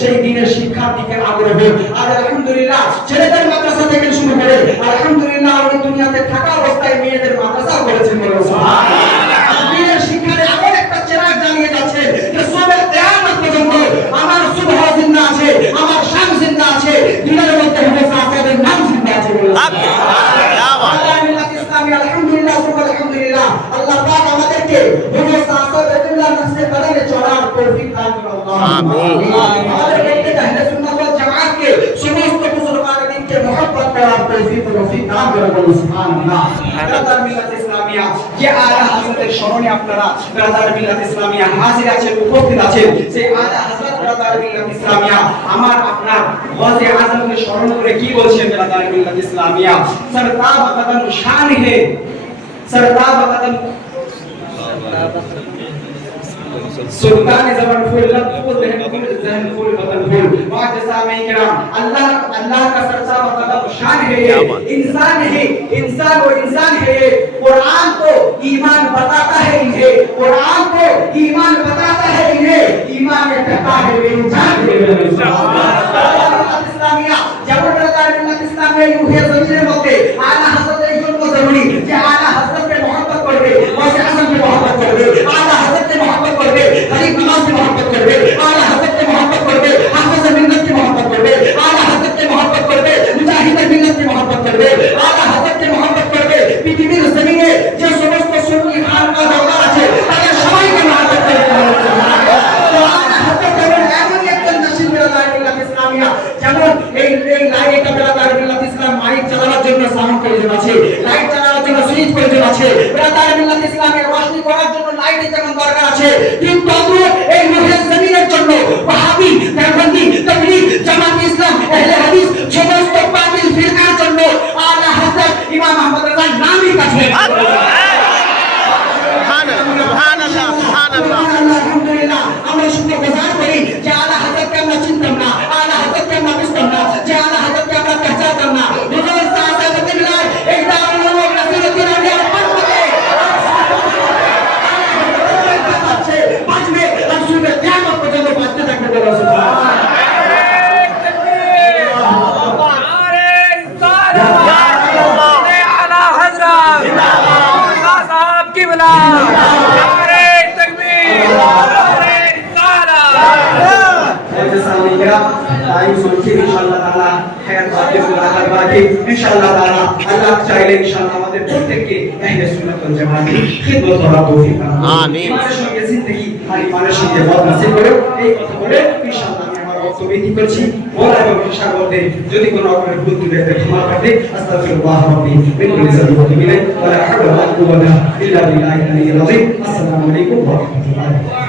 সেই দিনের শিক্ষার দিকে আগ্রহ আর আলহামদুলিল্লাহ ছেলেদের মাদ্রাসা থেকে শুরু করে আলহামদুলিল্লাহ উনি দুনিয়াতে থাকা অবস্থায় মেয়েদের মাদ্রাসা করেছেন বলে দিনের শিক্ষার এমন একটা চেরাগ জ্বালিয়ে যাচ্ছে যে সবে কিয়ামত পর্যন্ত আমার সুবহ জিন্দা আছে আমার শান জিন্দা আছে দিনের মধ্যে হুজুর সাহেবের নাম জিন্দা আছে বলে আল্লাহ আলহামদুলিল্লাহ আলহামদুলিল্লাহ। আল্লাহ পাক তৌফিক দান করুন আমিন আমাদের আহলে সুন্নাত ওয়াল জামাতকে সমস্ত মুসলমানের দিনকে মহব্বত করার তৌফিক ও রফিক দান করুন সুবহানাল্লাহ ব্রাদার মিল্লাত ইসলামিয়া যে আলা হযরতের স্মরণে আপনারা ব্রাদার মিল্লাত ইসলামিয়া হাজির আছেন উপস্থিত আছেন সেই আলা হযরত ব্রাদার মিল্লাত ইসলামিয়া আমার আপনার ওয়াজে আজমকে স্মরণ করে কি বলছেন ব্রাদার মিল্লাত ইসলামিয়া সরতাব কদম শান হে সরতাব কদম सुल्तान जबान फुल लबुल महबूब जहन फुल वतन फुल मुआजसामे کرام अल्लाह अल्लाह का सरसा मतलब शान है ये इंसान है इंसान और इंसान है ये कुरान को ईमान बताता है इन्हें कुरान को ईमान बताता है इन्हें ईमान में कहता है वे इंसान है सुभान अल्लाह इस्लामिया ज़बरदस्त मिलत इस्लामिया यूँ है ज़मीन এই লাইট বেলাদার মিল্লাত ইসলাম মাইক চালানোর জন্য সাউন্ড প্রয়োজন আছে লাইট চালানোর জন্য সুইচ প্রয়োজন আছে বেলাদার মিল্লাত ইসলামের রোশনি করার জন্য লাইটের যেমন দরকার আছে কিন্তু অতএব এই রুহের জমিনের জন্য ওয়াহাবি, দেওবন্দি, তাবলীগ, জামাত ইসলাম, আহলে হাদিস সমস্ত বাতিল ফিরকার জন্য আলা হযরত ইমাম আহমদ রাজার নামই কাছে। আল্লাহ চাইলে ইনশাআল্লাহ আমাদের প্রত্যেককে আহলে সুন্নাত ওয়াল জামাতের খিদমত করার তৌফিক দান করুন। আমিন। সঙ্গে জিন্দেগি আর ইমানের সঙ্গে মত নসিব করুন। এই কথা বলে ইনশাআল্লাহ বক্তব্য করছি। বলা এবং ভাষার মধ্যে যদি কোনো রকমের ভুল ত্রুটি থাকে ক্ষমা করতে আস্তাগফিরুল্লাহ রাব্বি। মিন কুল্লি যামবিন ওয়া লা ইল্লা বিল্লাহিল আলিয়্যিল আযীম আসসালামু আলাইকুম ওয়া রাহমাতুল্লাহি।